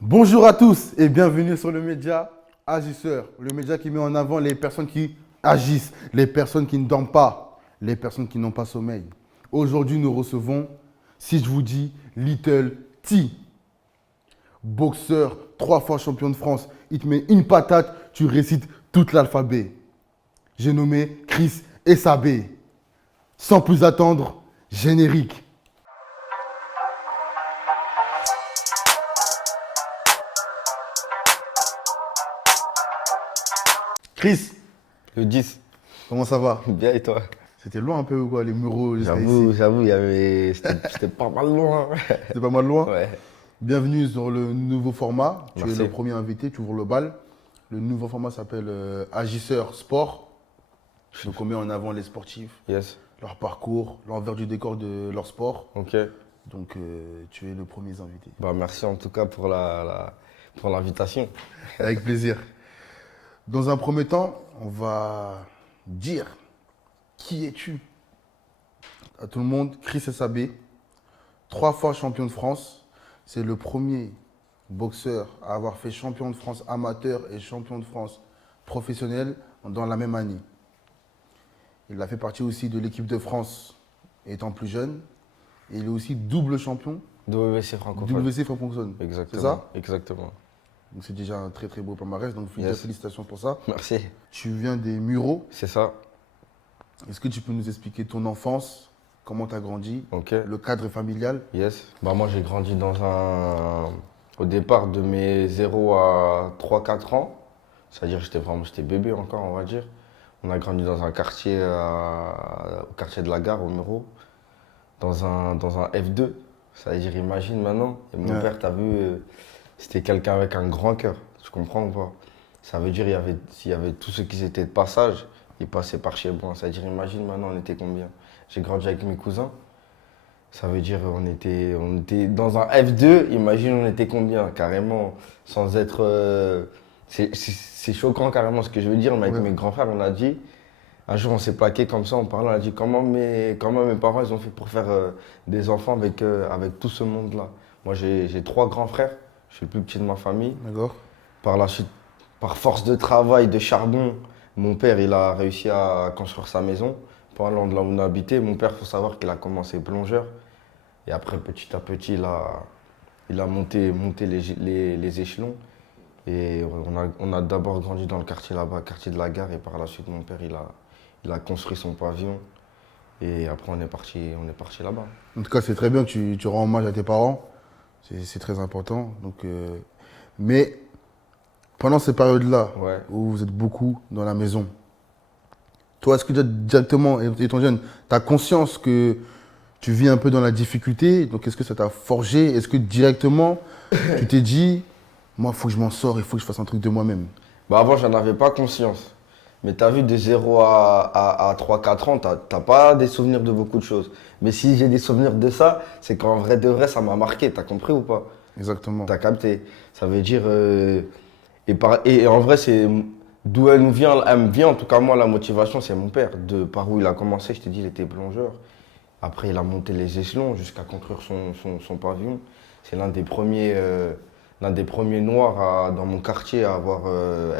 Bonjour à tous et bienvenue sur le média Agisseur, le média qui met en avant les personnes qui agissent, les personnes qui ne dorment pas, les personnes qui n'ont pas sommeil. Aujourd'hui, nous recevons, si je vous dis, Little T, boxeur, 3 fois champion de France. Il te met une patate, tu récites tout l'alphabet. J'ai nommé Chris Essabé. Sans plus attendre, générique. Chris, Le 10, comment ça va? bien et toi? C'était loin un peu ou quoi, les Mureaux jusqu'à J'avoue, ici? j'avoue, c'était pas mal loin. C'était pas mal loin? Ouais, Bienvenue sur le nouveau format. Tu es Merci. le premier invité, tu ouvres le bal. Le nouveau format s'appelle Agisseur Sport. Donc on met en avant les sportifs, yes, leur parcours, l'envers du décor de leur sport. ok. Donc tu es le premier invité. Bah, merci en tout cas pour pour l'invitation. Avec plaisir. Dans un premier temps, on va dire qui es-tu à tout le monde. Chris Essabé, 3 fois champion de France. C'est le premier boxeur à avoir fait champion de France amateur et champion de France professionnel dans la même année. Il a fait partie aussi de l'équipe de France étant plus jeune. Et il est aussi double champion WC francophone. WC francophone. Exactement. C'est ça? Exactement. Donc c'est déjà un très très beau palmarès. Donc Yes. félicitations pour ça. Merci. Tu viens des Mureaux. C'est ça. Est-ce que tu peux nous expliquer ton enfance, comment tu as grandi, Ok. le cadre familial? Yes. Bah, moi, j'ai grandi au départ de mes 0 à 3-4 ans. C'est-à-dire, j'étais bébé encore, on va dire. On a grandi dans un quartier, au quartier de la Gare, au Muro, dans un F2. C'est-à-dire, imagine maintenant. Et mon Ouais. père, t'as vu, c'était quelqu'un avec un grand cœur. Tu comprends ou pas? Ça veut dire, s'il y avait tous ceux qui étaient de passage, ils passaient par chez moi. C'est-à-dire, imagine maintenant, on était combien? J'ai grandi avec mes cousins. Ça veut dire, on était dans un F2. Imagine, on était combien? Carrément, sans être. C'est choquant carrément ce que je veux dire, mais avec Ouais. mes grands frères, on a dit, un jour on s'est plaqué comme ça, on parlait, on a dit comment mes parents ils ont fait pour faire des enfants avec tout ce monde-là. Moi j'ai 3 grands frères, je suis le plus petit de ma famille. D'accord. Par la suite, par force de travail, de charbon, mon père il a réussi à construire sa maison. Pendant là où on habitait, mon père, il faut savoir qu'il a commencé plongeur. Et après, petit à petit, il a monté les échelons. Et on a d'abord grandi dans le quartier là-bas, quartier de la Gare, et par la suite, mon père, il a construit son pavillon. Et après, on est parti là-bas. En tout cas, c'est très bien que tu rends hommage à tes parents. C'est très important. Donc, mais pendant ces périodes-là, Ouais. où vous êtes beaucoup dans la maison, toi, est-ce que directement, étant jeune, tu as conscience que tu vis un peu dans la difficulté? Donc, est-ce que ça t'a forgé? Est-ce que directement, tu t'es dit, moi, il faut que je m'en sors, il faut que je fasse un truc de moi-même? Bah avant, j'en avais pas conscience. Mais tu as vu, de 0 à 3-4 ans, t'as pas des souvenirs de beaucoup de choses. Mais si j'ai des souvenirs de ça, c'est qu'en vrai de vrai, ça m'a marqué. T'as compris ou pas? Exactement. T'as capté. Ça veut dire. Et en vrai, c'est d'où elle nous vient. Elle me vient, en tout cas, moi, la motivation, c'est mon père. Par où il a commencé, je t'ai dit, il était plongeur. Après, il a monté les échelons jusqu'à construire son pavillon. C'est l'un des premiers noirs dans mon quartier à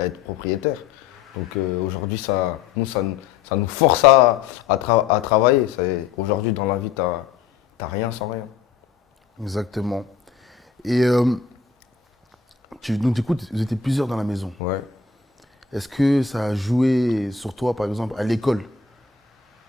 être propriétaire. Donc aujourd'hui, ça nous force à travailler. Aujourd'hui, dans la vie, t'as rien sans rien. Exactement. Et donc, du coup, vous étiez plusieurs dans la maison. Ouais. Est-ce que ça a joué sur toi, par exemple, à l'école?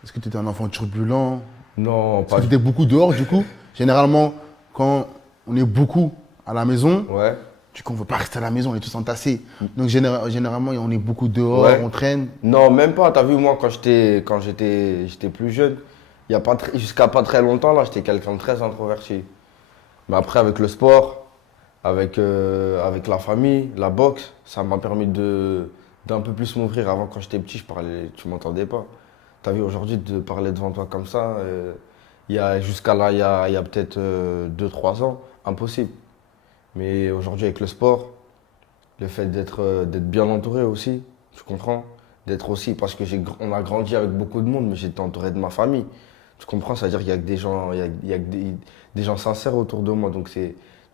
Est-ce que tu étais un enfant turbulent? Non, Est-ce que tu étais beaucoup dehors, du coup? Généralement, quand on est beaucoup à la maison, Ouais. du coup, on ne veut pas rester à la maison, on est tous entassés. Donc, généralement, on est beaucoup dehors, Ouais. on traîne. Non, même pas. T'as vu, moi, quand j'étais plus jeune, jusqu'à pas très longtemps, là, j'étais quelqu'un de très introverti. Mais après, avec le sport, avec la famille, la boxe, ça m'a permis d'un peu plus m'ouvrir. Avant, quand j'étais petit, tu m'entendais pas. T'as vu, aujourd'hui, de parler devant toi comme ça, jusqu'à là, il y a peut-être 2-3 ans, impossible. Mais aujourd'hui, avec le sport, le fait d'être bien entouré aussi, tu comprends? D'être aussi, parce que on a grandi avec beaucoup de monde, mais j'étais entouré de ma famille. Tu comprends? C'est-à-dire qu'il y a que des gens, il y a que des gens sincères autour de moi. Donc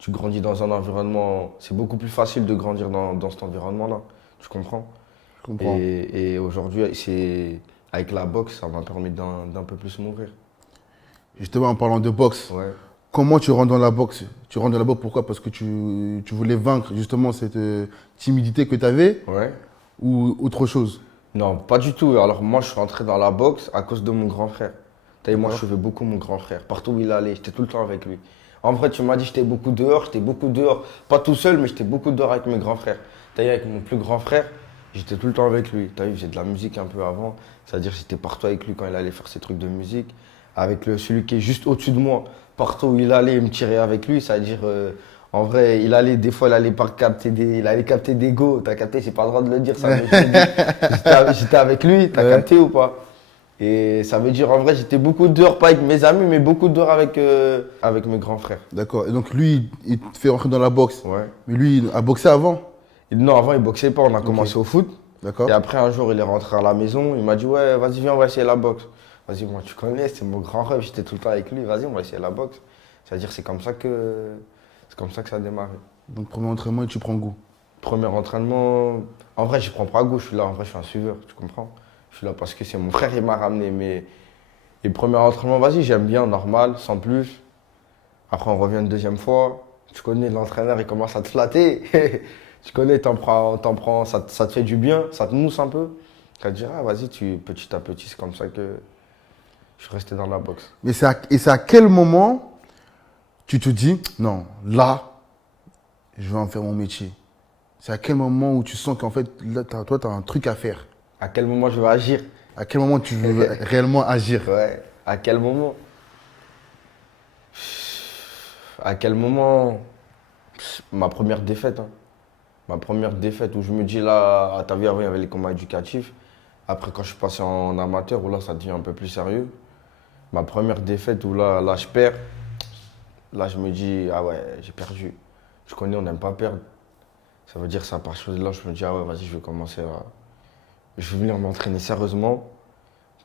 tu grandis dans un environnement. C'est beaucoup plus facile de grandir dans cet environnement-là. Tu comprends? Je comprends. Et aujourd'hui, avec la boxe, ça m'a permis d'un peu plus m'ouvrir. Justement, en parlant de boxe, Ouais. comment tu rentres dans la boxe? Tu rentres dans la boxe pourquoi? Parce que tu voulais vaincre justement cette timidité que tu avais Ouais. ou autre chose? Non, pas du tout. Alors moi, je suis rentré dans la boxe à cause de mon grand frère. T'as vu, moi, je D'accord. suivais beaucoup mon grand frère. Partout où il allait, j'étais tout le temps avec lui. En vrai, tu m'as dit j'étais beaucoup dehors, j'étais beaucoup dehors. Pas tout seul, mais j'étais beaucoup dehors avec mes grands frères. T'as vu, avec mon plus grand frère, j'étais tout le temps avec lui. T'as vu, j'ai de la musique un peu avant. C'est-à-dire j'étais partout avec lui quand il allait faire ses trucs de musique. Avec celui qui est juste au-dessus de moi. Partout où il allait, il me tirait avec lui. C'est-à-dire, en vrai, des fois, il allait pas capter il allait capter des go. T'as capté, j'ai pas le droit de le dire, ça. Mais j'étais avec lui, t'as Ouais. capté ou pas? Et ça veut dire, en vrai, j'étais beaucoup dehors, pas avec mes amis, mais beaucoup dehors avec mes grands frères. D'accord. Et donc lui, il te fait rentrer dans la boxe. Ouais. Mais lui, il a boxé avant. Et non, avant, il boxait pas, on a commencé au foot. D'accord. Et après, un jour, il est rentré à la maison, il m'a dit, ouais, vas-y, viens, on va essayer la boxe. Vas-y, moi, tu connais, c'est mon grand rêve, j'étais tout le temps avec lui, vas-y, on va essayer la boxe. C'est-à-dire, c'est comme ça que ça a démarré. Donc premier entraînement et tu prends goût. Premier entraînement, en vrai, je prends pas goût, je suis là, en vrai, je suis un suiveur, tu comprends? Je suis là parce que c'est mon frère qui m'a ramené, mais les premiers entraînements, vas-y, j'aime bien, normal, sans plus. Après, on revient une deuxième fois, tu connais, l'entraîneur, il commence à te flatter. Tu connais, t'en prends, ça te fait du bien, ça te mousse un peu. Tu vas te dire, ah, vas-y, petit à petit, c'est comme ça que je suis resté dans la boxe. Mais c'est à quel moment tu te dis, non, là, je vais en faire mon métier? C'est à quel moment où tu sens qu'en fait, là, toi, tu as un truc à faire? À quel moment je vais agir? À quel moment tu veux réellement agir? Ouais, à quel moment? À quel moment? Ma première défaite, hein. Ma première défaite où je me dis là, t'as vu, avant il y avait les combats éducatifs. Après, quand je suis passé en amateur, où là ça devient un peu plus sérieux. Ma première défaite où là je perds. Là je me dis, ah ouais, j'ai perdu. Je connais, on n'aime pas perdre. Ça veut dire ça, à partir de là, je me dis, ah ouais, vas-y, je vais commencer à. Je vais venir m'entraîner sérieusement.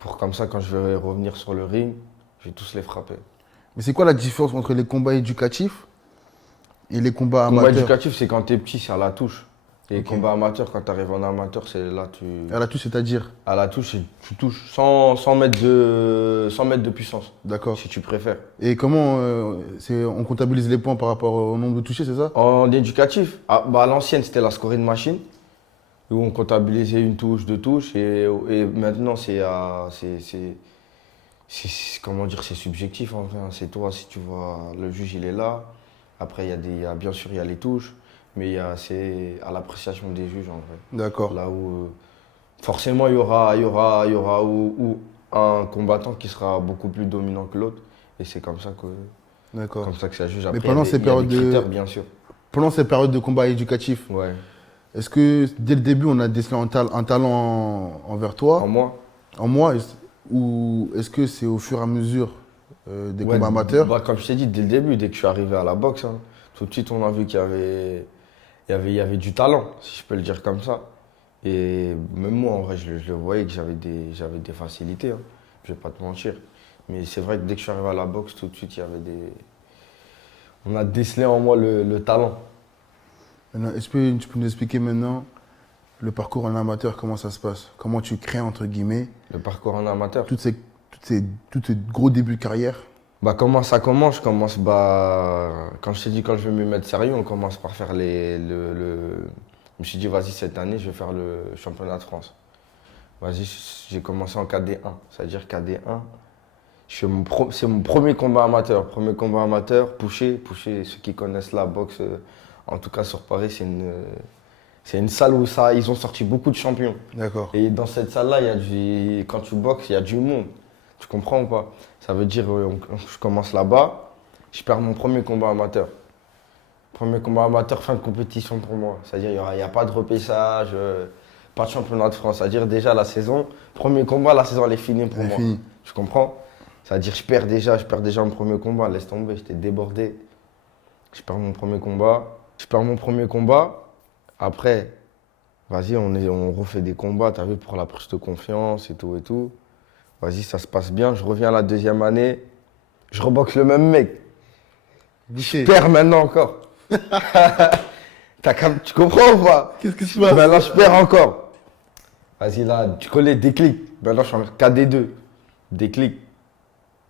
Pour comme ça, quand je vais revenir sur le ring, je vais tous les frapper. Mais c'est quoi la différence entre les combats éducatifs et les combats Combat amateurs? éducatif, c'est quand t'es petit, c'est à la touche. Et Ok. combat amateur, quand t'arrives en amateur, c'est là, À la touche, c'est-à-dire? à la touche, tu touches 100 mètres100 mètres de puissance, D'accord. si tu préfères. Et comment on comptabilise les points par rapport au nombre de touchés, c'est ça? En éducatif, à l'ancienne, c'était la scoring machine, où on comptabilisait une touche, deux touches, et maintenant, comment dire, c'est subjectif en vrai, hein. C'est toi, si tu vois, le juge, il est là. Après, bien sûr, il y a les touches, mais c'est à l'appréciation des juges en vrai. D'accord. Là où forcément il y aura ou un combattant qui sera beaucoup plus dominant que l'autre, et c'est D'accord. comme ça que ça juge. Mais Après, pendant il y a ces des périodes critères, bien sûr. pendant ces périodes de combat éducatifs, Ouais. est-ce que dès le début, on a décelé un talent envers toi, En moi, en moi, ou est-ce que c'est au fur et à mesure des ouais, combats amateurs? bah, comme je t'ai dit dès le début, dès que je suis arrivé à la boxe, hein, tout de suite on a vu qu'il y avait du talent, si je peux le dire comme ça. Et même moi, en vrai, je le voyais que j'avais des facilités, hein. Je vais pas te mentir. Mais c'est vrai que dès que je suis arrivé à la boxe, tout de suite, on a décelé en moi le talent. Maintenant, est-ce que tu peux nous expliquer maintenant le parcours en amateur, comment ça se passe? Comment tu crées, entre guillemets, Le parcours en amateur. tous ces gros débuts de carrière? Bah, comment ça commence? Je commence, quand je t'ai dit, quand je vais me mettre sérieux, on commence par faire Je me suis dit, vas-y, cette année, je vais faire le championnat de France. Vas-y, j'ai commencé en KD1. C'est-à-dire KD1, c'est mon premier combat amateur. Premier combat amateur, Pouché, ceux qui connaissent la boxe, en tout cas sur Paris, c'est une salle où ils ont sorti beaucoup de champions. D'accord. Et dans cette salle-là, quand tu boxes, il y a du monde. Tu comprends ou pas? Ça veut dire, je commence là-bas, je perds mon premier combat amateur. Premier combat amateur, fin de compétition pour moi. C'est-à-dire, il n'y a pas de repêchage, pas de championnat de France. C'est-à-dire, déjà, premier combat, la saison, elle est finie pour Elle est moi. finie. Tu comprends? C'est-à-dire, je perds déjà mon premier combat, laisse tomber, j'étais débordé. Je perds mon premier combat. Après, vas-y, on refait des combats, t'as vu, pour la prise de confiance et tout et tout. Vas-y, ça se passe bien. Je reviens la deuxième année, je reboxe le même mec. Boucher. Je perds maintenant encore. Tu comprends ou pas? Qu'est-ce qui se passe? Ben là, je perds encore. Vas-y, là, tu connais déclic. Ben là, je suis en KD2. Déclic.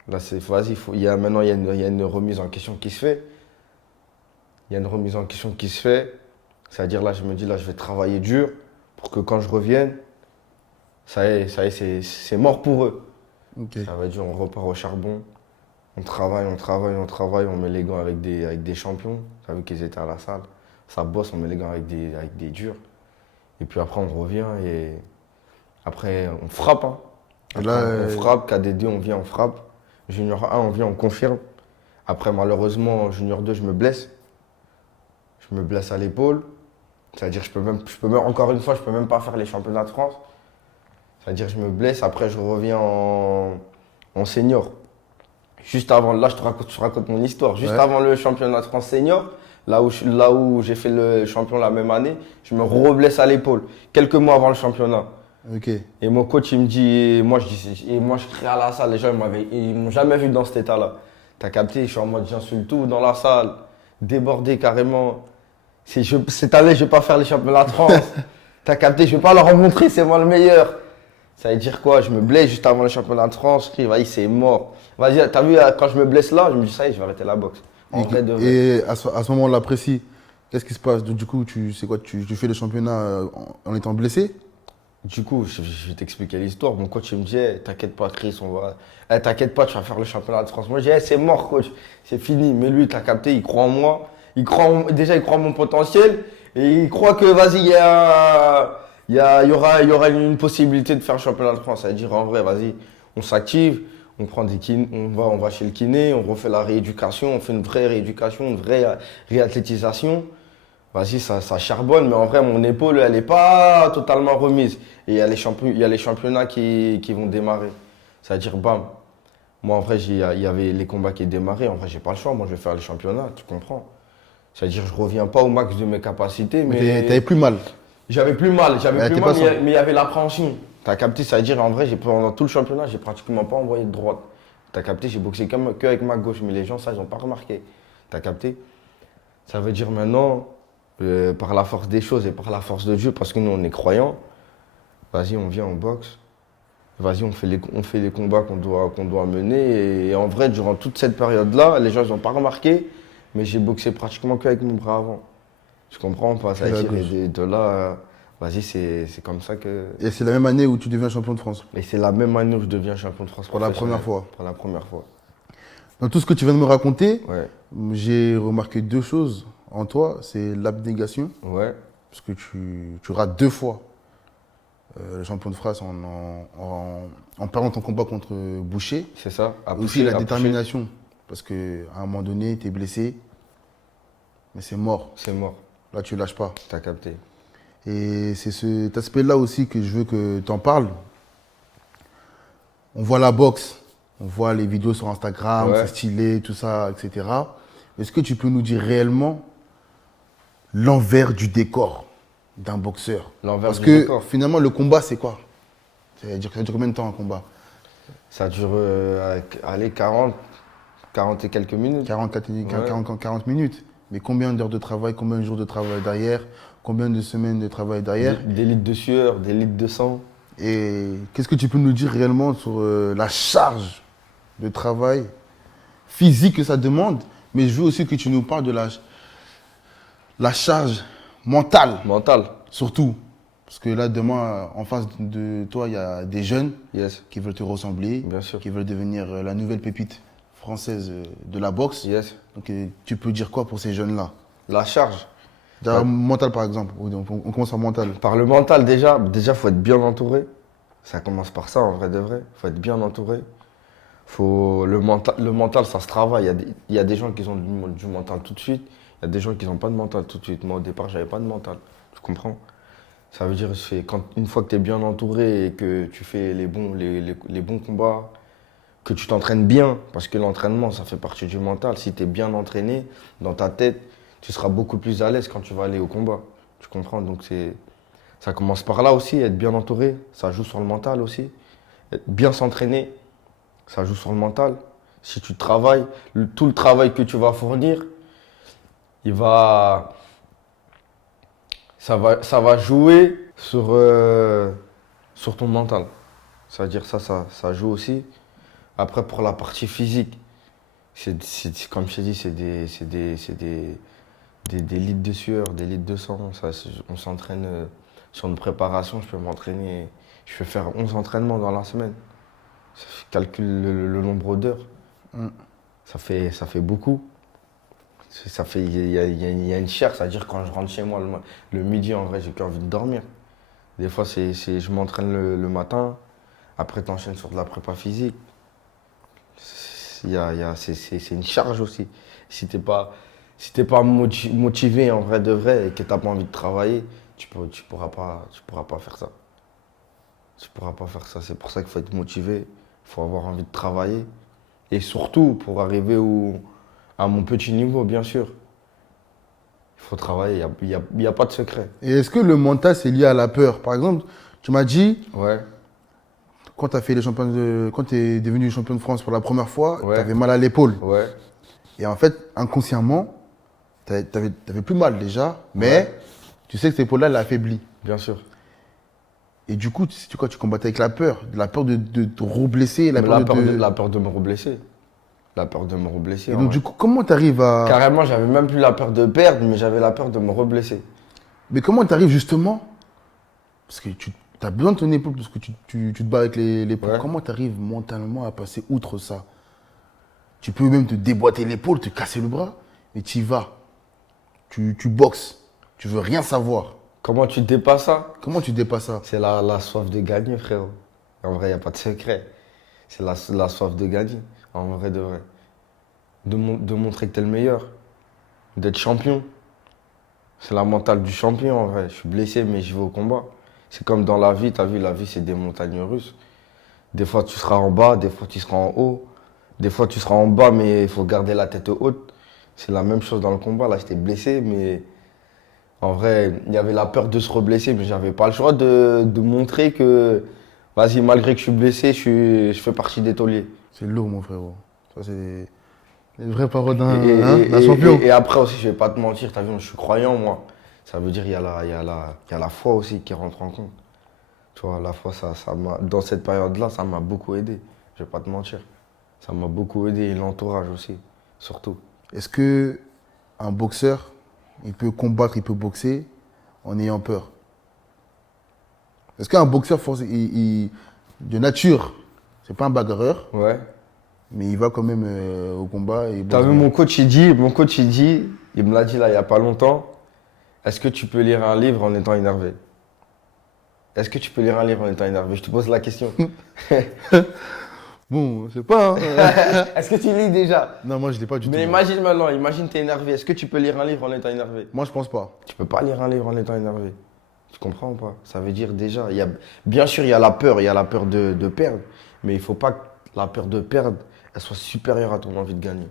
Là, vas-y, maintenant, il y a une remise en question qui se fait. Il y a une remise en question qui se fait. C'est-à-dire, là, je me dis, là, je vais travailler dur pour que quand je revienne, ça y est, c'est mort pour eux. Ok. Ça veut dire, on repart au charbon. On travaille, on met les gants avec des champions. Tu as vu qu'ils étaient à la salle. Ça bosse, on met les gants avec des durs. Et puis après, on revient et après, on frappe. Hein. Et là, On frappe, KD2, on vient, on frappe. Junior 1, on vient, on confirme. Après, malheureusement, Junior 2, je me blesse. Je me blesse à l'épaule. C'est-à-dire, encore une fois, je peux même pas faire les championnats de France. C'est-à-dire, je me blesse. Après, je reviens en senior. Juste avant, là, je te raconte mon histoire. Juste avant le championnat de France senior, là où j'ai fait le champion la même année, je me reblesse à l'épaule. Quelques mois avant le championnat. ok. Et mon coach, il me dit, et moi, je crie à la salle. Les gens, ils m'ont jamais vu dans cet état-là. T'as capté? Je suis en mode, j'insulte tout dans la salle. Débordé carrément. Cette année, je vais pas faire les championnats de France. T'as capté? Je vais pas leur en montrer, c'est moi le meilleur. Ça veut dire quoi? Je me blesse juste avant le championnat de France. Je crie, vas-y, c'est mort. Vas-y, t'as vu, quand je me blesse là, je me dis, ça y est, je vais arrêter la boxe. En vrai de vrai. Et à ce moment-là précis, qu'est-ce qui se passe? Donc, du coup, tu fais le championnat en étant blessé? Du coup, je vais t'expliquer l'histoire. Mon coach, il me dit, hey, t'inquiète pas, Chris, t'inquiète pas, tu vas faire le championnat de France. Moi, je dis, hey, c'est mort, coach, c'est fini. Mais lui, t'as capté, il croit en moi. Déjà, il croit en mon potentiel. Et il croit que, vas-y, il y aura une possibilité de faire le championnat de France. Ça veut dire, en vrai, vas-y, on s'active, on prend des kinés, on va chez le kiné, on refait la rééducation, on fait une vraie rééducation, une vraie réathlétisation. Vas-y, ça charbonne, mais en vrai, mon épaule, elle n'est pas totalement remise. Et il y a les championnats qui vont démarrer. C'est-à-dire, bam. Moi, en vrai, il y avait les combats qui démarraient. En vrai, j'ai pas le choix. Moi, je vais faire les championnats, tu comprends? C'est-à-dire, je reviens pas au max de mes capacités, mais. T'avais plus mal. J'avais plus mal, t'es pas mais il y avait l'appréhension. T'as capté? Ça veut dire, en vrai, pendant tout le championnat, j'ai pratiquement pas envoyé de droite. T'as capté? J'ai boxé que avec ma gauche, mais les gens, ça, ils ont pas remarqué. T'as capté? Ça veut dire maintenant. Par la force des choses et par la force de Dieu, parce que nous on est croyants, vas-y, on vient, on boxe, vas-y, on fait les combats qu'on doit mener. Et en vrai, durant toute cette période-là, les gens n'ont pas remarqué, mais j'ai boxé pratiquement qu'avec mon bras avant. Tu comprends pas? Ça veut dire, et de là, vas-y, c'est comme ça que. Et c'est la même année où tu deviens champion de France? Et c'est la même année où je deviens champion de France. Pour la première fois? Pour la première fois. Dans tout ce que tu viens de me raconter, Ouais. j'ai remarqué deux choses en toi. C'est l'abnégation, Ouais. parce que tu rates deux fois le champion de France en perdant ton combat contre Boucher. C'est ça. À Et aussi pousser, la à détermination, parce qu'à un moment donné, tu es blessé, mais c'est mort. pousser. C'est mort. Là, tu lâches pas. T'as capté. Et c'est cet aspect-là aussi que je veux que tu en parles. On voit la boxe, on voit les vidéos sur Instagram, Ouais. c'est stylé, tout ça, etc. Est-ce que tu peux nous dire réellement l'envers du décor d'un boxeur? L'envers Parce du que décor. finalement, le combat, c'est quoi? Ça dure combien de temps un combat? Ça dure, allez, 40 et quelques minutes. 40 minutes. Mais combien d'heures de travail, combien de jours de travail derrière, combien de semaines de travail derrière? Des litres de sueur, des litres de sang. Et qu'est-ce que tu peux nous dire réellement sur la charge de travail physique que ça demande? Mais je veux aussi que tu nous parles de la charge mentale, Mental. surtout. Parce que là, demain, en face de toi, il y a des jeunes Yes. qui veulent te ressembler, Bien sûr. qui veulent devenir la nouvelle pépite française de la boxe. Yes. Donc, tu peux dire quoi pour ces jeunes-là? La charge. Déjà, mental, par exemple. On commence par mental. Par le mental, déjà, faut être bien entouré. Ça commence par ça, en vrai de vrai. Faut être bien entouré. Le mental, ça se travaille. Il y a des gens qui ont du mental tout de suite. Il y a des gens qui n'ont pas de mental tout de suite. Moi, au départ, j'avais pas de mental. Tu comprends? Ça veut dire, une fois que tu es bien entouré et que tu fais les bons combats, que tu t'entraînes bien, parce que l'entraînement, ça fait partie du mental. Si tu es bien entraîné, dans ta tête, tu seras beaucoup plus à l'aise quand tu vas aller au combat. Tu comprends? Donc, ça commence par là aussi, être bien entouré, ça joue sur le mental aussi. Bien s'entraîner, ça joue sur le mental. Si tu travailles, tout le travail que tu vas fournir, il va, ça va jouer sur ton mental. C'est-à-dire ça joue aussi. Après, pour la partie physique, comme je t'ai dit, des litres de sueur, des litres de sang. On s'entraîne sur une préparation. Je peux m'entraîner, je peux faire 11 entraînements dans la semaine. Calcule le nombre d'heures. Mm. Ça fait beaucoup. Il y a une chair, c'est-à-dire quand je rentre chez moi le midi, en vrai, j'ai qu'envie de dormir. Des fois, je m'entraîne le matin, après t'enchaînes sur de la prépa physique. C'est une charge aussi. Si t'es pas motivé en vrai de vrai et que t'as pas envie de travailler, tu pourras pas faire ça. Tu pourras pas faire ça. C'est pour ça qu'il faut être motivé, il faut avoir envie de travailler. Et surtout, pour arriver à mon petit niveau, bien sûr, il faut travailler, il y a pas de secret. Et est-ce que le mental, c'est lié à la peur? Par exemple, tu m'as dit, Ouais, quand tu es devenu champion de France pour la première fois, Ouais. tu avais mal à l'épaule. ouais, Et en fait, inconsciemment, tu avais plus mal déjà, mais Ouais. tu sais que cette épaule-là, elle a affaibli. bien sûr. Et du coup, tu combattais avec la peur de te reblesser, Mais la peur de me reblesser. La peur de me reblesser. Et en donc, vrai. du coup, comment tu arrives à. Carrément, j'avais même plus la peur de perdre, mais j'avais la peur de me reblesser. Mais comment tu arrives justement. Parce que tu as besoin de ton épaule, parce que tu te bats avec l'épaule. Ouais. Comment tu arrives mentalement à passer outre ça? Tu peux même te déboîter l'épaule, te casser le bras, mais tu y vas. Tu boxes. Tu veux rien savoir. Comment tu dépasses ça? Comment tu dépasses ça? C'est la soif de gagner, frérot. En vrai, il n'y a pas de secret. C'est la soif de gagner, en vrai de vrai. De montrer que tu es le meilleur. D'être champion. C'est la mentale du champion, en vrai. Je suis blessé, mais je vais au combat. C'est comme dans la vie, tu as vu, la vie, c'est des montagnes russes. Des fois, tu seras en bas, des fois, tu seras en haut. Des fois, tu seras en bas, mais il faut garder la tête haute. C'est la même chose dans le combat. Là, j'étais blessé, mais en vrai, il y avait la peur de se reblesser, mais j'avais pas le choix de montrer que, vas-y, malgré que je suis blessé, je fais partie des tauliers. C'est lourd, mon frérot. Ça, c'est les vraies paroles Et, d'un champion. et après aussi, je vais pas te mentir, t'as vu, je suis croyant, moi. Ça veut dire il y a la foi aussi qui rentre en compte. Tu vois, la foi, dans cette période-là, ça m'a beaucoup aidé. Je vais pas te mentir. Ça m'a beaucoup aidé et l'entourage aussi, surtout. Est-ce que un boxeur, il peut combattre, il peut boxer en ayant peur? Est-ce qu'un boxeur, de nature, c'est pas un bagarreur, Ouais. mais il va quand même au combat et il T'as boxe vu, bien. mon coach, il dit, il me l'a dit là, il y a pas longtemps, est-ce que tu peux lire un livre en étant énervé? Est-ce que tu peux lire un livre en étant énervé? Je te pose la question. Bon, je sais pas. Hein. Est-ce que tu lis déjà? Non, moi, je l'ai pas du tout. Mais imagine maintenant, imagine t'es énervé. Est-ce que tu peux lire un livre en étant énervé? Moi, je pense pas. Tu peux pas lire un livre en étant énervé. Tu comprends ou pas? Ça veut dire déjà, bien sûr, il y a la peur de perdre, mais il faut pas que la peur de perdre, elle soit supérieure à ton envie de gagner.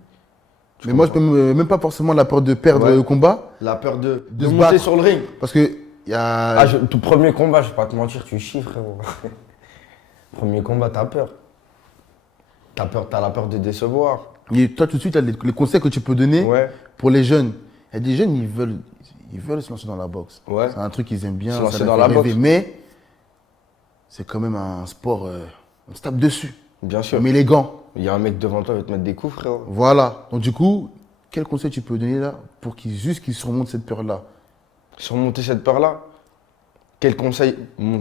Tu Mais moi, je comprends? peux même pas forcément la peur de perdre Ouais. le combat, La peur de se monter battre. sur le ring. parce que il y a. Tout premier combat, je vais pas te mentir, tu chies, frérot. Premier combat, t'as peur. T'as la peur de décevoir. Et toi, tout de suite, t'as les conseils que tu peux donner Ouais. pour les jeunes. Il y a des jeunes, ils veulent se lancer dans la boxe. Ouais. C'est un truc qu'ils aiment bien, Se lancer ça leur dans fait la rêver. boxe. Mais c'est quand même un sport, on se tape dessus. Bien sûr. On met les gants. Il y a un mec devant toi, il va te mettre des coups, frérot. Voilà. Donc du coup, quel conseil tu peux donner là pour qu'ils surmontent cette peur-là? Surmonter cette peur-là, quel conseil?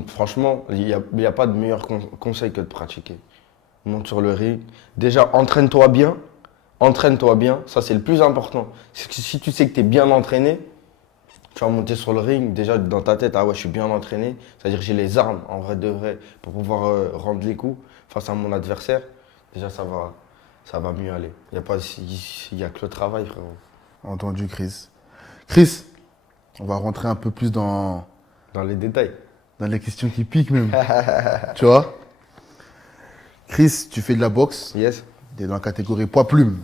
Franchement, il y a pas de meilleur conseil que de pratiquer. Monte sur le ring. Déjà, entraîne-toi bien. Entraîne-toi bien. Ça, c'est le plus important. Si tu sais que tu es bien entraîné, tu vas monter sur le ring. Déjà, dans ta tête, ah ouais, je suis bien entraîné. C'est-à-dire que j'ai les armes, en vrai de vrai, pour pouvoir rendre les coups face à mon adversaire. Déjà, ça va mieux aller. Il y a que le travail, frérot. Entendu, Chris. Chris, on va rentrer un peu plus dans Dans les détails. les questions qui piquent même. Tu vois? Chris, tu fais de la boxe, Yes. tu es dans la catégorie poids-plume.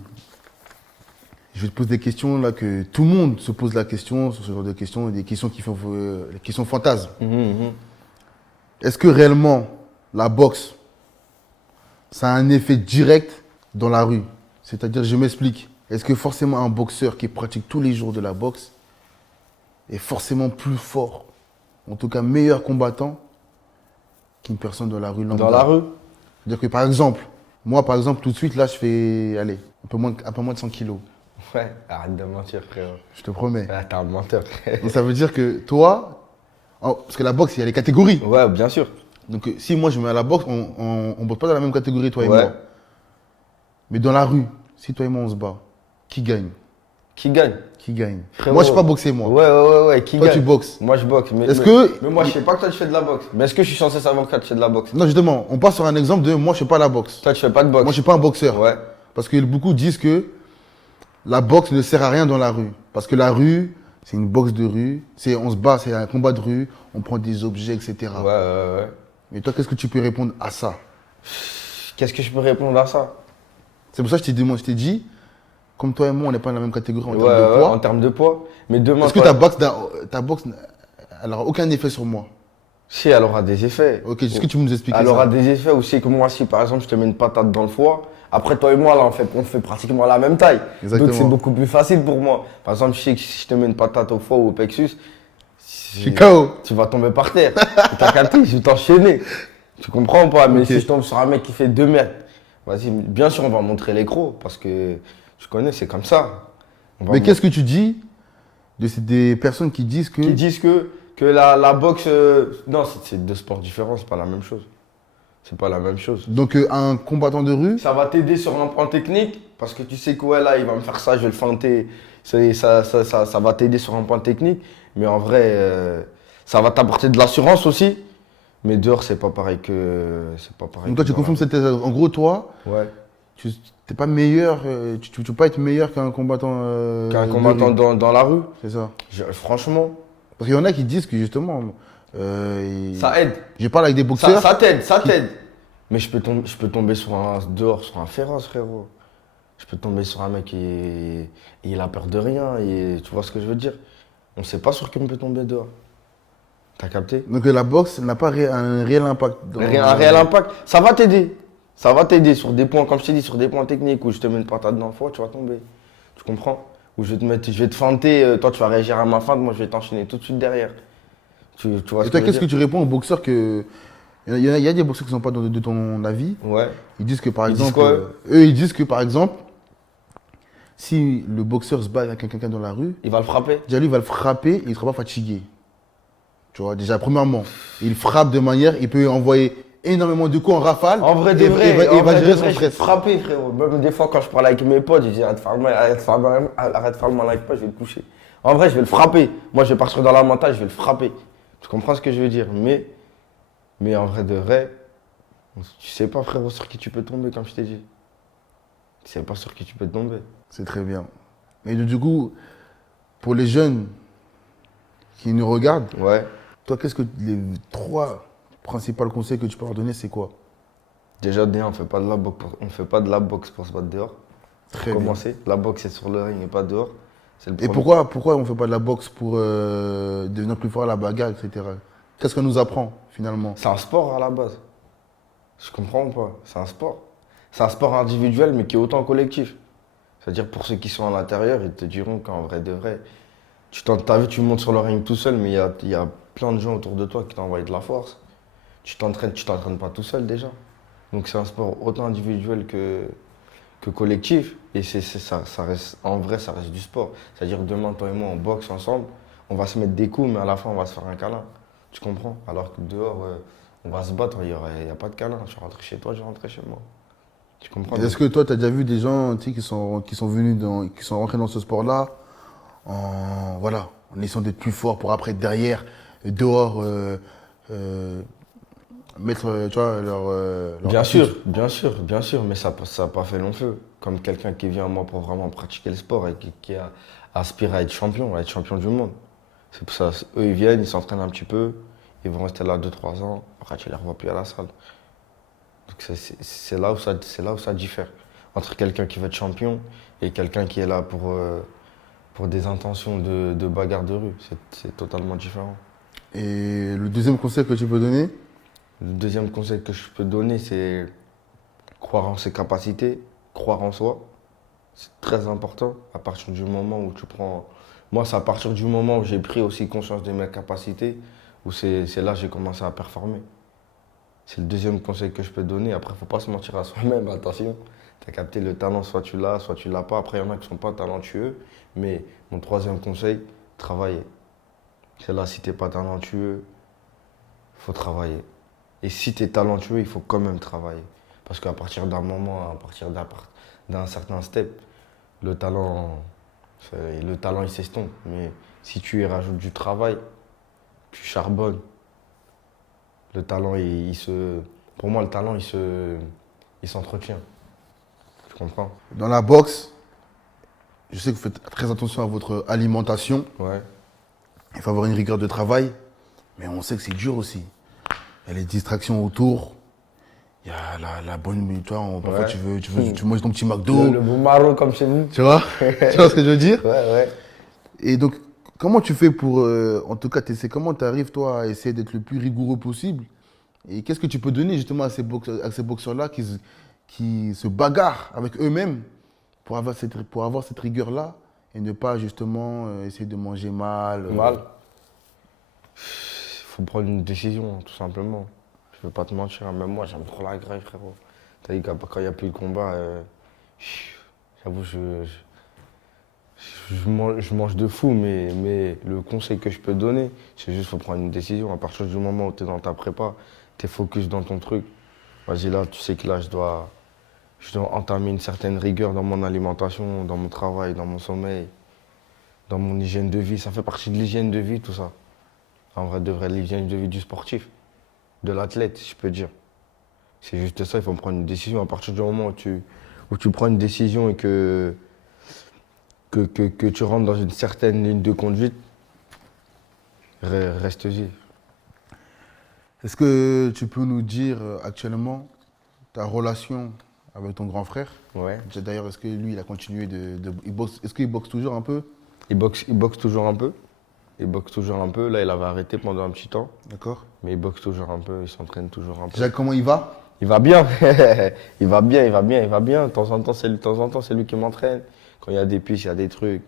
Je vais te poser des questions là que tout le monde se pose la question sur ce genre de questions, des questions qui font les questions fantasmes. Est-ce que réellement la boxe, ça a un effet direct dans la rue? C'est-à-dire, je m'explique. est-ce que forcément un boxeur qui pratique tous les jours de la boxe est forcément plus fort, en tout cas meilleur combattant qu'une personne dans la rue lambda? Dans la rue? C'est-à-dire que par exemple, moi par exemple, tout de suite là, je fais, allez, un peu moins de 100 kilos. Ouais, arrête de mentir, frérot. Je te promets. Ouais, t'es un menteur. Donc ça veut dire que toi, parce que la boxe, il y a les catégories. Ouais, bien sûr. Donc si moi je me mets à la boxe, on ne boxe pas dans la même catégorie, toi et Ouais. moi. Mais dans la rue, si toi et moi on se bat, qui gagne? Qui gagne? Qui gagne? Frérot. Moi je ne sais pas boxer, moi. Ouais, qui Toi gagne? tu boxes. Moi, je boxe. Est-ce que. Mais moi, je sais pas que toi, tu fais de la boxe. Mais est-ce que je suis censé savoir que toi, tu fais de la boxe? Non, justement, on passe sur un exemple de moi je ne fais pas la boxe. Toi, tu fais pas de boxe. Moi je ne suis pas un boxeur. Ouais. Parce que beaucoup disent que la boxe ne sert à rien dans la rue. Parce que la rue, c'est une boxe de rue. On se bat, c'est un combat de rue. On prend des objets, etc. Ouais. Mais toi, qu'est-ce que tu peux répondre à ça? Qu'est-ce que je peux répondre à ça? C'est pour ça que je t'ai dit, comme toi et moi, on n'est pas dans la même catégorie en Ouais, termes de poids. en termes de poids. Mais demain, Est-ce que ta boxe, elle n'aura aucun effet sur moi? Si, elle aura des effets. Ok, est-ce que tu peux nous expliquer Elle ça? aura des effets aussi que moi, si par exemple, je te mets une patate dans le foie, après toi et moi, là, on fait pratiquement la même taille. Exactement. Donc c'est beaucoup plus facile pour moi. Par exemple, je sais que si je te mets une patate au foie ou au plexus, Je suis KO. tu vas tomber par terre. T'as capté, je vais t'enchaîner. Tu comprends ou pas? Mais Ok. si je tombe sur un mec qui fait 2 mètres, vas-y, bien sûr, on va montrer les crocs parce que je connais, c'est comme ça. Mais qu'est-ce que tu dis des personnes qui disent que. Qui disent que la boxe. Non, c'est deux sports différents, c'est pas la même chose. C'est pas la même chose. Donc, un combattant de rue, Ça va t'aider sur un point technique parce que tu sais que ouais, là, il va me faire ça, je vais le feinter. Ça va t'aider sur un point technique. Mais en vrai, ça va t'apporter de l'assurance aussi. Mais dehors, c'est pas pareil que. C'est pas pareil. donc toi, que tu dans confirmes la- cette thèse. En gros, toi, Ouais. tu n'es pas meilleur, tu ne peux pas être meilleur qu'un combattant. Qu'un de combattant rue. dans la rue. C'est ça. Franchement, Parce qu'il y en a qui disent que justement. ça aide. Je parle avec des boxeurs. Ça t'aide. Mais je peux tomber dehors sur un féroce, frérot. Je peux tomber sur un mec et il a peur de rien. Et tu vois ce que je veux dire? On sait pas sur qui on peut tomber dehors. T'as capté? Donc, la boxe n'a pas un réel impact. Un réel impact. Ça va t'aider. Ça va t'aider sur des points, comme je t'ai dit, sur des points techniques où je te mets une patate dans le foie, tu vas tomber. Tu comprends? Où je vais te feinter, toi tu vas réagir à ma feinte, moi je vais t'enchaîner tout de suite derrière. Tu vois Et ce toi, que je veux qu'est-ce que dire? tu réponds aux boxeurs que. Il y a des boxeurs qui ne sont pas de ton avis. Ouais. Ils disent que par Ils disent exemple. quoi, Eux, ils disent que par exemple, si le boxeur se bat avec quelqu'un dans la rue, Il va le frapper. déjà lui il va le frapper et il ne sera pas fatigué. Tu vois, déjà, premièrement, il frappe de manière, il peut envoyer énormément de coups en rafale. En vrai de et- vrai, et en va vrai de gérer son vrai, je vais te stress. frapper, frérot. Même des fois, quand je parle avec mes potes, je dis arrête de faire le mal, arrête de faire le mal avec moi, je vais te toucher. En vrai, je vais le frapper. Moi, je vais partir dans la mentale, je vais le frapper. Tu comprends ce que je veux dire? Mais en vrai de vrai, tu sais pas, frérot, sur qui tu peux tomber, comme je t'ai dit. Tu sais pas sur qui tu peux tomber. C'est très bien. Et du coup, pour les jeunes qui nous regardent, Ouais. toi, qu'est-ce que les 3 principaux conseils que tu peux leur donner, c'est quoi? Déjà, on fait pas de la boxe on fait pas de la boxe pour se battre dehors. Très Pour bien. commencer, la boxe, c'est sur le ring et pas dehors. C'est le Et premier. pourquoi on ne fait pas de la boxe pour devenir plus fort à la bagarre, etc. Qu'est-ce qu'on nous apprend finalement? C'est un sport à la base. Je comprends pas. C'est un sport. C'est un sport individuel, mais qui est autant collectif. C'est-à-dire, pour ceux qui sont à l'intérieur, ils te diront qu'en vrai de vrai, t'as vu, tu montes sur le ring tout seul, mais il y a plein de gens autour de toi qui t'envoient de la force. Tu t'entraînes pas tout seul déjà. Donc, c'est un sport autant individuel que collectif. Et ça reste, en vrai, ça reste du sport. C'est-à-dire, demain, toi et moi, on boxe ensemble, on va se mettre des coups, mais à la fin, on va se faire un câlin. Tu comprends? Alors que dehors, on va se battre, il y a pas de câlin. Je rentre chez toi, je rentre chez moi. Tu comprends? Est-ce que toi, tu as déjà vu des gens, tu sais, qui sont venus qui sont rentrés dans ce sport-là en essayant d'être plus fort pour après, derrière, dehors, mettre, tu vois, leur Bien attitude? sûr, bien sûr, mais ça n'a pas fait long feu. Comme quelqu'un qui vient à moi pour vraiment pratiquer le sport et qui aspire à être champion du monde. C'est pour ça, eux ils viennent, ils s'entraînent un petit peu, ils vont rester là 2-3 ans, après tu les revois plus à la salle. Donc c'est là où ça diffère entre quelqu'un qui veut être champion et quelqu'un qui est là pour des intentions de bagarre de rue. C'est totalement différent. Et le deuxième conseil que tu peux donner? Le deuxième conseil que je peux donner, c'est croire en ses capacités, croire en soi. C'est très important à partir du moment où tu prends. Moi, c'est à partir du moment où j'ai pris aussi conscience de mes capacités, où c'est là que j'ai commencé à performer. C'est le deuxième conseil que je peux donner. Après, il ne faut pas se mentir à soi-même, attention. Tu as capté le talent, soit tu l'as pas. Après, il y en a qui ne sont pas talentueux. Mais mon troisième conseil, travailler. C'est là, si tu n'es pas talentueux, il faut travailler. Et si tu es talentueux, il faut quand même travailler. Parce qu'à partir d'un moment, à partir d'un certain step, le talent, il s'estompe. Mais si tu y rajoutes du travail, tu charbonnes, le talent, pour moi, le talent, il s'entretient. Tu comprends? Dans la boxe, je sais que vous faites très attention à votre alimentation. Ouais. Il faut avoir une rigueur de travail, mais on sait que c'est dur aussi. Il y a les distractions autour. Il y a la bonne, tu vois, parfois Ouais. tu manges ton petit McDo. Le bon marron comme chez nous. Tu vois? Tu vois ce que je veux dire? Ouais, ouais. Et donc, comment tu fais pour, en tout cas, comment tu arrives, toi, à essayer d'être le plus rigoureux possible? Et qu'est-ce que tu peux donner justement à ces boxeurs-là qui se bagarrent avec eux-mêmes pour avoir cette rigueur-là et ne pas justement essayer de manger mal? Mal. Il faut prendre une décision, tout simplement. Je ne vais pas te mentir, hein, même moi, j'aime trop la graille, frérot. T'as dit quand il n'y a plus de combat, j'avoue, je mange de fou, mais le conseil que je peux donner, c'est juste qu'il faut prendre une décision. À partir du moment où tu es dans ta prépa, tu es focus dans ton truc. Vas-y, là, tu sais que là, je dois entamer une certaine rigueur dans mon alimentation, dans mon travail, dans mon sommeil, dans mon hygiène de vie. Ça fait partie de l'hygiène de vie, tout ça. En vrai, de vrai, l'hygiène de vie du sportif, de l'athlète, si je peux dire. C'est juste ça, il faut prendre une décision. À partir du moment où tu prends une décision et que tu rentres dans une certaine ligne de conduite, reste-y. Est-ce que tu peux nous dire actuellement ta relation avec ton grand frère? Ouais. D'ailleurs, est-ce que lui, il a continué il boxe, est-ce qu'il boxe toujours un peu? Il boxe toujours un peu. Il boxe toujours un peu. Là, il avait arrêté pendant un petit temps. D'accord. Mais il boxe toujours un peu, il s'entraîne toujours un peu. Déjà, comment il va? Il va bien. Il va bien, il va bien, il va bien. De temps en temps, c'est lui qui m'entraîne. Quand il y a des pistes, il y a des trucs,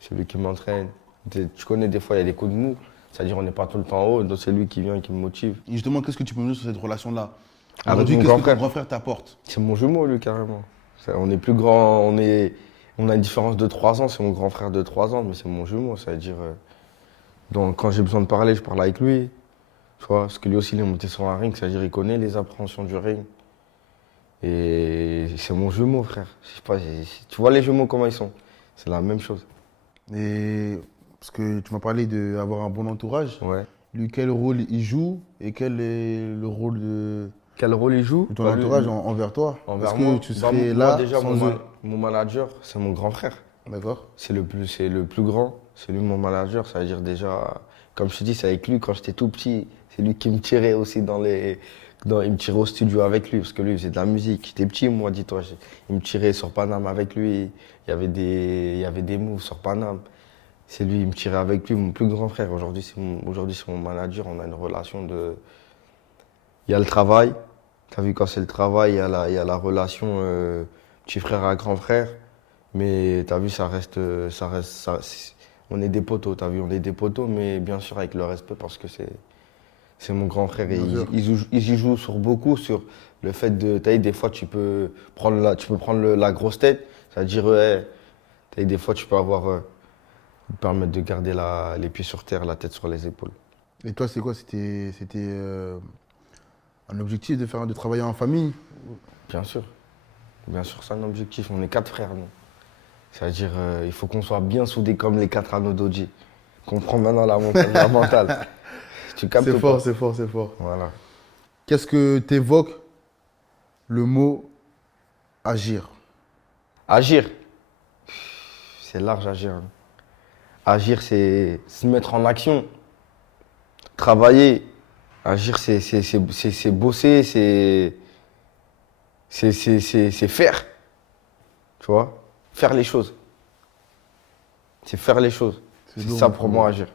c'est lui qui m'entraîne. Tu connais, des fois, il y a des coups de mou. C'est-à-dire, on n'est pas tout le temps en haut, donc c'est lui qui vient et qui me motive. Et justement, qu'est-ce que tu peux me dire sur cette relation-là? Avec Aujourd'hui, mon qu'est-ce grand que frère. ton grand frère t'apporte? C'est mon jumeau, lui, carrément. On est plus grand, on a une différence de 3 ans. C'est mon grand frère de 3 ans, mais c'est mon jumeau. C'est-à-dire, donc, quand j'ai besoin de parler, je parle avec lui. Tu vois, parce que lui aussi, il est monté sur un ring, c'est-à-dire, il connaît les appréhensions du ring. Et c'est mon jumeau, frère. Je sais pas, tu vois les jumeaux, comment ils sont? C'est la même chose. Et parce que tu m'as parlé d'avoir un bon entourage. Ouais. Lui, quel rôle il joue et quel est le rôle de Quel rôle il joue? ton Bah, lui, entourage envers toi? envers Est-ce moi. que tu Bah, serais moi, là déjà, sans eux? mon manager, c'est mon grand frère. D'accord. C'est le plus grand. C'est lui mon manager. Ça veut dire déjà, comme je te dis, c'est avec lui quand j'étais tout petit. C'est lui qui me tirait aussi il me tirait au studio avec lui parce que lui il faisait de la musique. J'étais petit, moi, dis-toi. Il me tirait sur Paname avec lui. Il y avait des moves sur Paname. C'est lui, il me tirait avec lui, mon plus grand frère. Aujourd'hui, c'est mon manager. On a une relation de. Il y a le travail. Tu as vu, quand c'est le travail, il y a la relation petit frère à grand frère. Mais tu as vu, on est des poteaux, tu as vu, on est des poteaux, mais bien sûr avec le respect parce que c'est mon grand frère. Et Bien sûr. il y joue sur beaucoup, sur le fait de. Tu as vu, des fois, tu peux prendre la grosse tête. C'est-à-dire, ouais, tu as vu, des fois, tu peux permettre de garder les pieds sur terre, la tête sur les épaules. Et toi, c'est quoi? C'était un objectif de travailler en famille? Bien sûr. Bien sûr, c'est un objectif. On est 4 frères, nous. C'est-à-dire, il faut qu'on soit bien soudés comme les 4 anneaux d'Oji. Comprends maintenant la mentale. Tu captes C'est ou fort, pas? c'est fort, c'est fort. Voilà. Qu'est-ce que t'évoques le mot agir? Agir. C'est large, agir. Hein. Agir, c'est se mettre en action. Travailler. Agir, c'est bosser, c'est faire. Tu vois? Faire les choses. C'est faire les choses. C'est lourd, ça hein, pour moi, agir.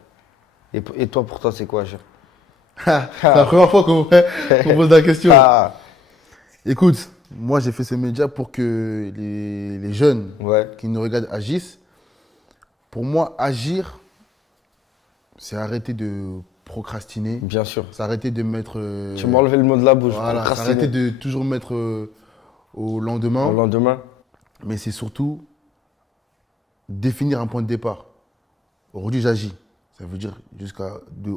Et toi, pour toi, c'est quoi, agir? C'est la première fois qu'on pose la question. Ah, Écoute, moi, j'ai fait ces médias pour que les jeunes Ouais, qui nous regardent agissent. Pour moi, agir, c'est arrêter de procrastiner. bien sûr. C'est arrêter de mettre. Tu m'as enlevé le mot de la bouche. Voilà, c'est Procrastiner. arrêter de toujours mettre au lendemain. Le lendemain. Mais c'est surtout définir un point de départ. Aujourd'hui, j'agis. Ça veut dire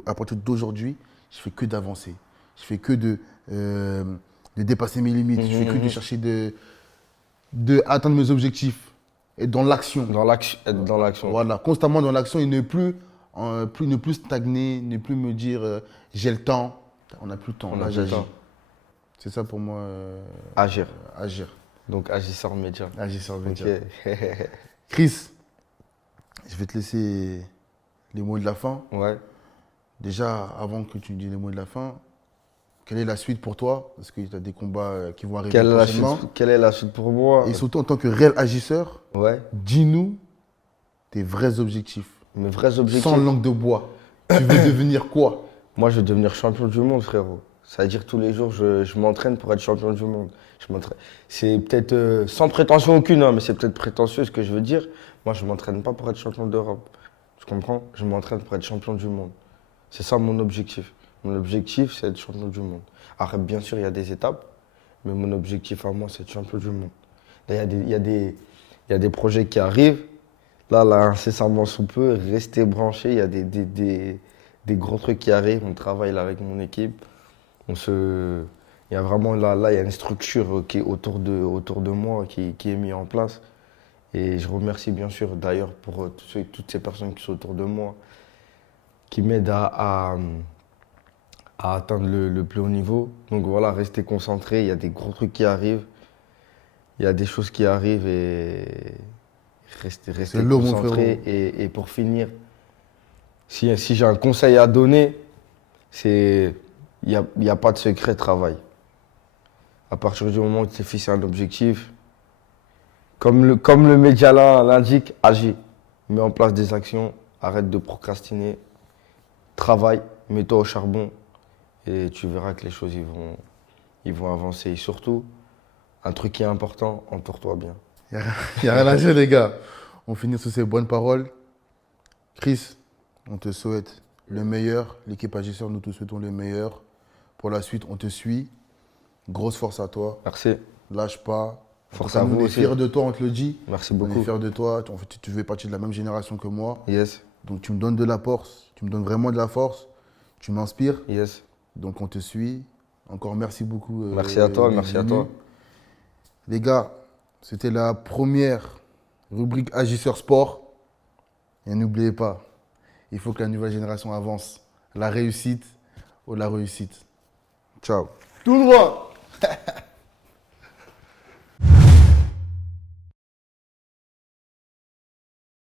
à partir d'aujourd'hui, je fais que d'avancer. Je fais que de dépasser mes limites. Je fais que de chercher de atteindre mes objectifs. Et dans l'action. Dans l'action, être dans l'action. Voilà, constamment dans l'action et ne plus stagner, ne plus me dire j'ai le temps. On n'a plus le temps. On Là, a déjà le j'agis. temps. C'est ça pour moi, Agir. agir. Donc agisseur média. Agir sur le Ok. média. Chris, je vais te laisser les mots de la fin. Ouais. Déjà, avant que tu dises les mots de la fin, quelle est la suite pour toi? Parce que tu as des combats qui vont arriver Quelle est la prochainement. suite, quelle est la suite pour moi? Et surtout, en tant que réel agisseur, Ouais. dis-nous tes vrais objectifs. Mes vrais objectifs. Sans langue de bois. Tu veux devenir quoi? Moi, je veux devenir champion du monde, frérot. Ça veut dire tous les jours, je m'entraîne pour être champion du monde. Je m'entraîne. C'est peut-être sans prétention aucune, hein, mais c'est peut-être prétentieux ce que je veux dire. Moi, je ne m'entraîne pas pour être champion d'Europe. Tu comprends? Je m'entraîne pour être champion du monde. C'est ça mon objectif. Mon objectif, c'est être champion du monde. Après, bien sûr, il y a des étapes, mais mon objectif à moi, c'est être champion du monde. Là, il y a des projets qui arrivent. Là, incessamment sous peu, restez branchés. Il y a des gros trucs qui arrivent. On travaille là avec mon équipe. Il y a vraiment là, il y a une structure qui est autour de moi qui est mise en place. Et je remercie bien sûr d'ailleurs pour toutes ces personnes qui sont autour de moi, qui m'aident à atteindre le plus haut niveau. Donc voilà, restez concentrés. Il y a des gros trucs qui arrivent. Il y a des choses qui arrivent et restez C'est l'eau, mon concentrés. Et pour finir, si j'ai un conseil à donner, c'est il n'y a pas de secret de travail. À partir du moment où tu t'es fixé un objectif, comme le média l'indique, agis. Mets en place des actions, arrête de procrastiner, travaille, mets-toi au charbon et tu verras que les choses ils vont avancer. Et surtout, un truc qui est important, entoure-toi bien. Il n'y a rien à dire, les gars. On finit sur ces bonnes paroles. Chris, on te souhaite le meilleur. L'équipe agisseur, nous te souhaitons le meilleur. Pour la suite, on te suit. Grosse force à toi. Merci. Lâche pas. Force En à tout cas, vous nous, on est aussi. fiers de toi, on te le dit. Merci On est beaucoup. fiers de toi. En fait, tu fais partie de la même génération que moi. Yes, Donc, tu me donnes de la force. Tu me donnes vraiment de la force. Tu m'inspires. yes. Donc, on te suit. Encore merci beaucoup. Merci à toi, d'être merci à venu. toi. Les gars, c'était la première rubrique Agisseur Sport. Et n'oubliez pas, il faut que la nouvelle génération avance. La réussite ou la réussite. Ciao. Tout droit